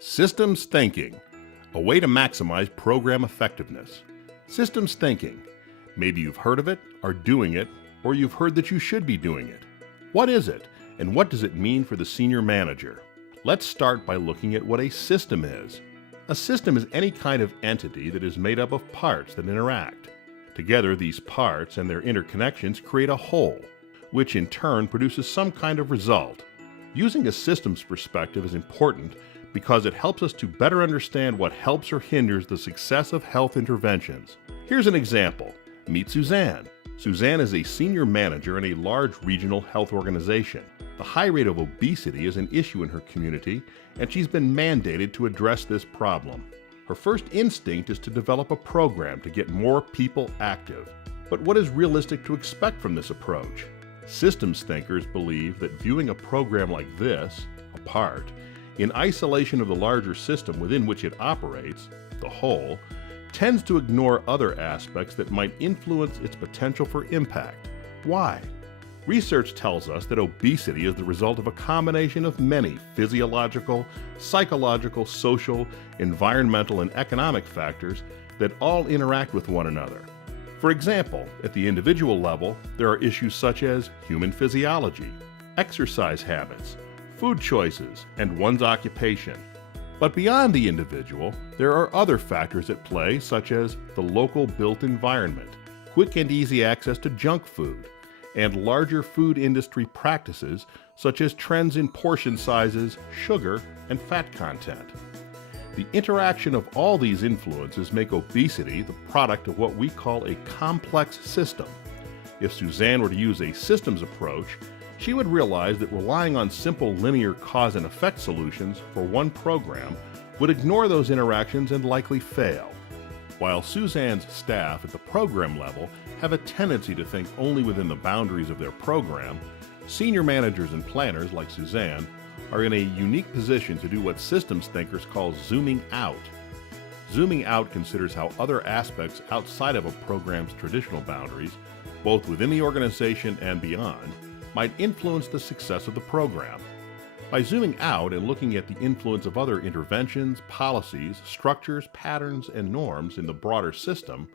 Systems thinking, a way to maximize program effectiveness. Systems thinking. Maybe you've heard of it, are doing it, or you've heard that you should be doing it. What is it, and what does it mean for the senior manager? Let's start by looking at what a system is. A system is any kind of entity that is made up of parts that interact. Together, these parts and their interconnections create a whole, which in turn produces some kind of result. Using a systems perspective is important because it helps us to better understand what helps or hinders the success of health interventions. Here's an example. Meet Suzanne. Suzanne is a senior manager in a large regional health organization. The high rate of obesity is an issue in her community, and she's been mandated to address this problem. Her first instinct is to develop a program to get more people active. But what is realistic to expect from this approach? Systems thinkers believe that viewing a program like this, apart, in isolation of the larger system within which it operates, the whole, tends to ignore other aspects that might influence its potential for impact. Why? Research tells us that obesity is the result of a combination of many physiological, psychological, social, environmental, and economic factors that all interact with one another. For example, at the individual level, there are issues such as human physiology, exercise habits, food choices, and one's occupation. But beyond the individual, there are other factors at play such as the local built environment, quick and easy access to junk food, and larger food industry practices such as trends in portion sizes, sugar, and fat content. The interaction of all these influences make obesity the product of what we call a complex system. If Suzanne were to use a systems approach, she would realize that relying on simple linear cause and effect solutions for one program would ignore those interactions and likely fail. While Suzanne's staff at the program level have a tendency to think only within the boundaries of their program, senior managers and planners like Suzanne are in a unique position to do what systems thinkers call zooming out. Zooming out considers how other aspects outside of a program's traditional boundaries, both within the organization and beyond, might influence the success of the program. By zooming out and looking at the influence of other interventions, policies, structures, patterns, and norms in the broader system,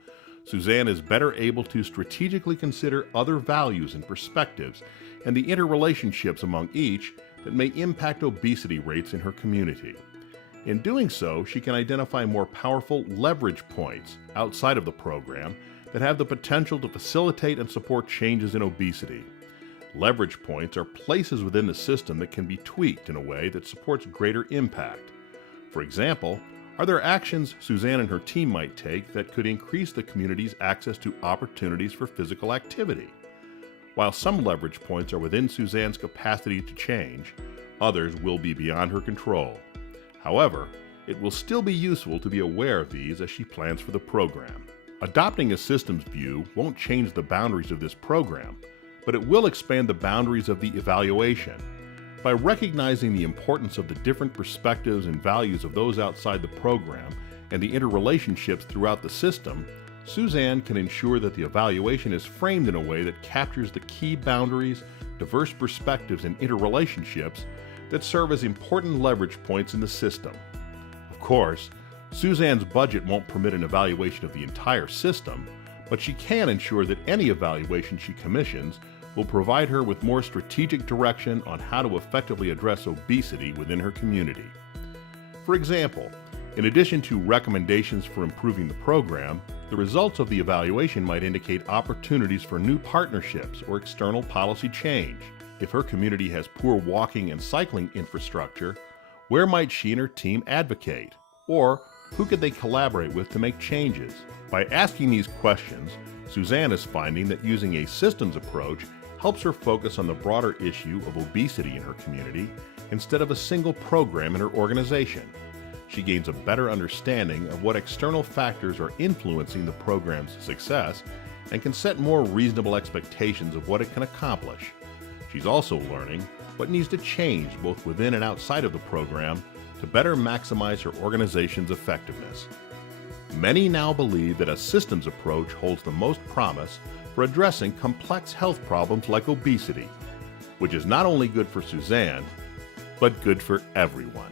Suzanne is better able to strategically consider other values and perspectives and the interrelationships among each that may impact obesity rates in her community. In doing so, she can identify more powerful leverage points outside of the program that have the potential to facilitate and support changes in obesity. Leverage points are places within the system that can be tweaked in a way that supports greater impact. For example, are there actions Suzanne and her team might take that could increase the community's access to opportunities for physical activity? While some leverage points are within Suzanne's capacity to change, others will be beyond her control. However, it will still be useful to be aware of these as she plans for the program. Adopting a systems view won't change the boundaries of this program, but it will expand the boundaries of the evaluation. By recognizing the importance of the different perspectives and values of those outside the program and the interrelationships throughout the system, Suzanne can ensure that the evaluation is framed in a way that captures the key boundaries, diverse perspectives, and interrelationships that serve as important leverage points in the system. Of course, Suzanne's budget won't permit an evaluation of the entire system, but she can ensure that any evaluation she commissions will provide her with more strategic direction on how to effectively address obesity within her community. For example, in addition to recommendations for improving the program, the results of the evaluation might indicate opportunities for new partnerships or external policy change. If her community has poor walking and cycling infrastructure, where might she and her team advocate? Or who could they collaborate with to make changes? By asking these questions, Suzanne is finding that using a systems approach helps her focus on the broader issue of obesity in her community instead of a single program in her organization. She gains a better understanding of what external factors are influencing the program's success and can set more reasonable expectations of what it can accomplish. She's also learning what needs to change both within and outside of the program to better maximize her organization's effectiveness. Many now believe that a systems approach holds the most promise for addressing complex health problems like obesity, which is not only good for Suzanne, but good for everyone.